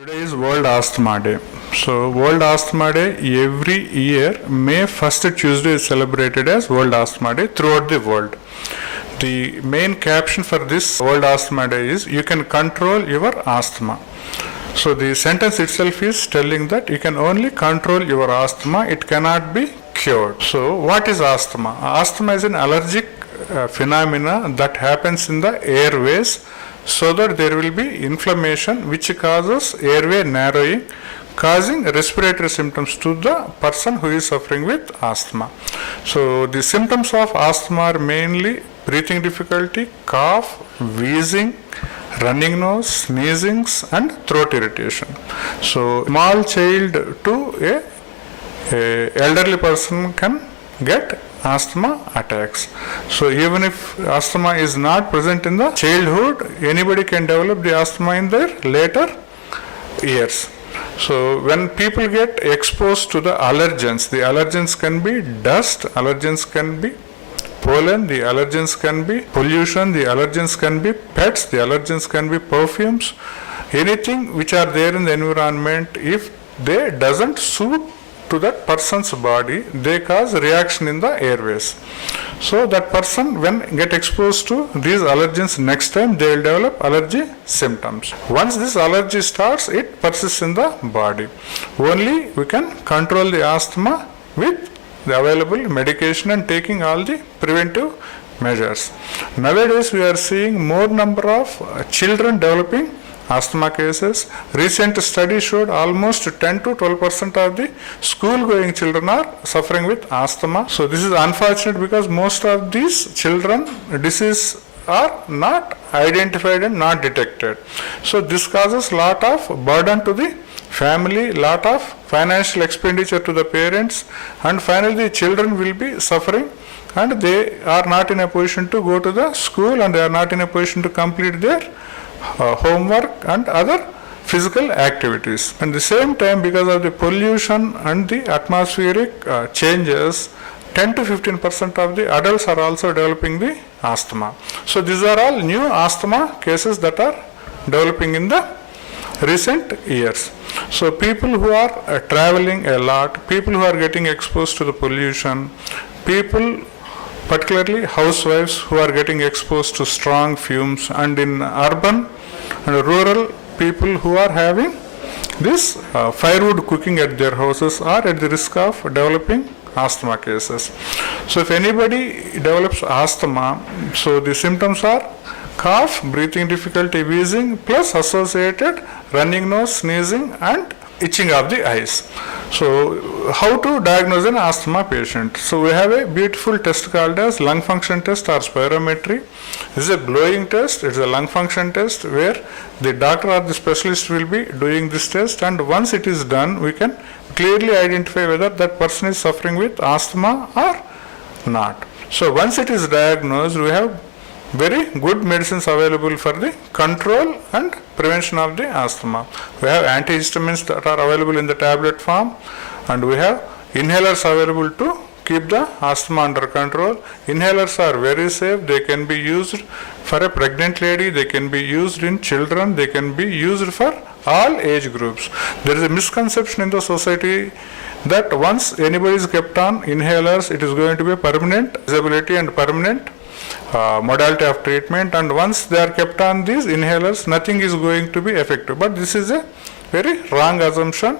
Today is World Asthma Day. So World Asthma Day every year, May 1st Tuesday is celebrated as World Asthma Day throughout the world. The main caption for this World Asthma Day is you can control your asthma. So the sentence itself is telling that you can only control your asthma, it cannot be cured. So what is asthma? Asthma is an allergic phenomena that happens in the airways, so that there will be inflammation which causes airway narrowing, causing respiratory symptoms to the person who is suffering with asthma. So the symptoms of asthma are mainly breathing difficulty, cough, wheezing, running nose, sneezing and throat irritation. So small child to a elderly person can get asthma attacks. So even if asthma is not present in the childhood, anybody can develop the asthma in their later years. So when people get exposed to the allergens can be dust, allergens can be pollen, the allergens can be pollution, the allergens can be pets, the allergens can be perfumes, anything which are there in the environment, if they doesn't suit to that person's body, they cause reaction in the airways. So that person when get exposed to these allergens next time, they will develop allergy symptoms. Once this allergy starts, it persists in the body. Only we can control the asthma with the available medication and taking all the preventive measures. Nowadays we are seeing more number of children developing asthma cases. Recent study showed almost 10 to 12% of the school-going children are suffering with asthma. So this is unfortunate because most of these children disease are not identified and not detected. So this causes lot of burden to the family, lot of financial expenditure to the parents, and finally the children will be suffering and they are not in a position to go to the school and they are not in a position to complete their homework and other physical activities. At the same time, because of the pollution and the atmospheric changes, 10 to 15% of the adults are also developing the asthma. So these are all new asthma cases that are developing in the recent years. So people who are traveling a lot, people who are getting exposed to the pollution, people particularly housewives who are getting exposed to strong fumes, and in urban and rural people who are having this firewood cooking at their houses are at the risk of developing asthma cases. So if anybody develops asthma, so the symptoms are cough, breathing difficulty, wheezing, plus associated running nose, sneezing and itching of the eyes. So how to diagnose an asthma patient? So we have a beautiful test called as lung function test or spirometry. This is a blowing test. It's a lung function test where the doctor or the specialist will be doing this test, and once it is done, we can clearly identify whether that person is suffering with asthma or not. So once it is diagnosed, we have very good medicines available for the control and prevention of the asthma. We have antihistamines that are available in the tablet form, and we have inhalers available to keep the asthma under control. Inhalers are very safe. They can be used for a pregnant lady, they can be used in children, they can be used for all age groups. There is a misconception in the society that once anybody is kept on inhalers, it is going to be a permanent disability and permanent modality of treatment, and once they are kept on these inhalers, nothing is going to be effective. But this is a very wrong assumption.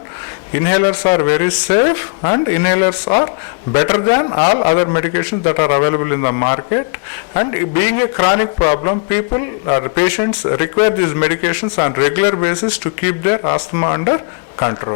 Inhalers are very safe and inhalers are better than all other medications that are available in the market, and being a chronic problem, people or patients require these medications on regular basis to keep their asthma under control.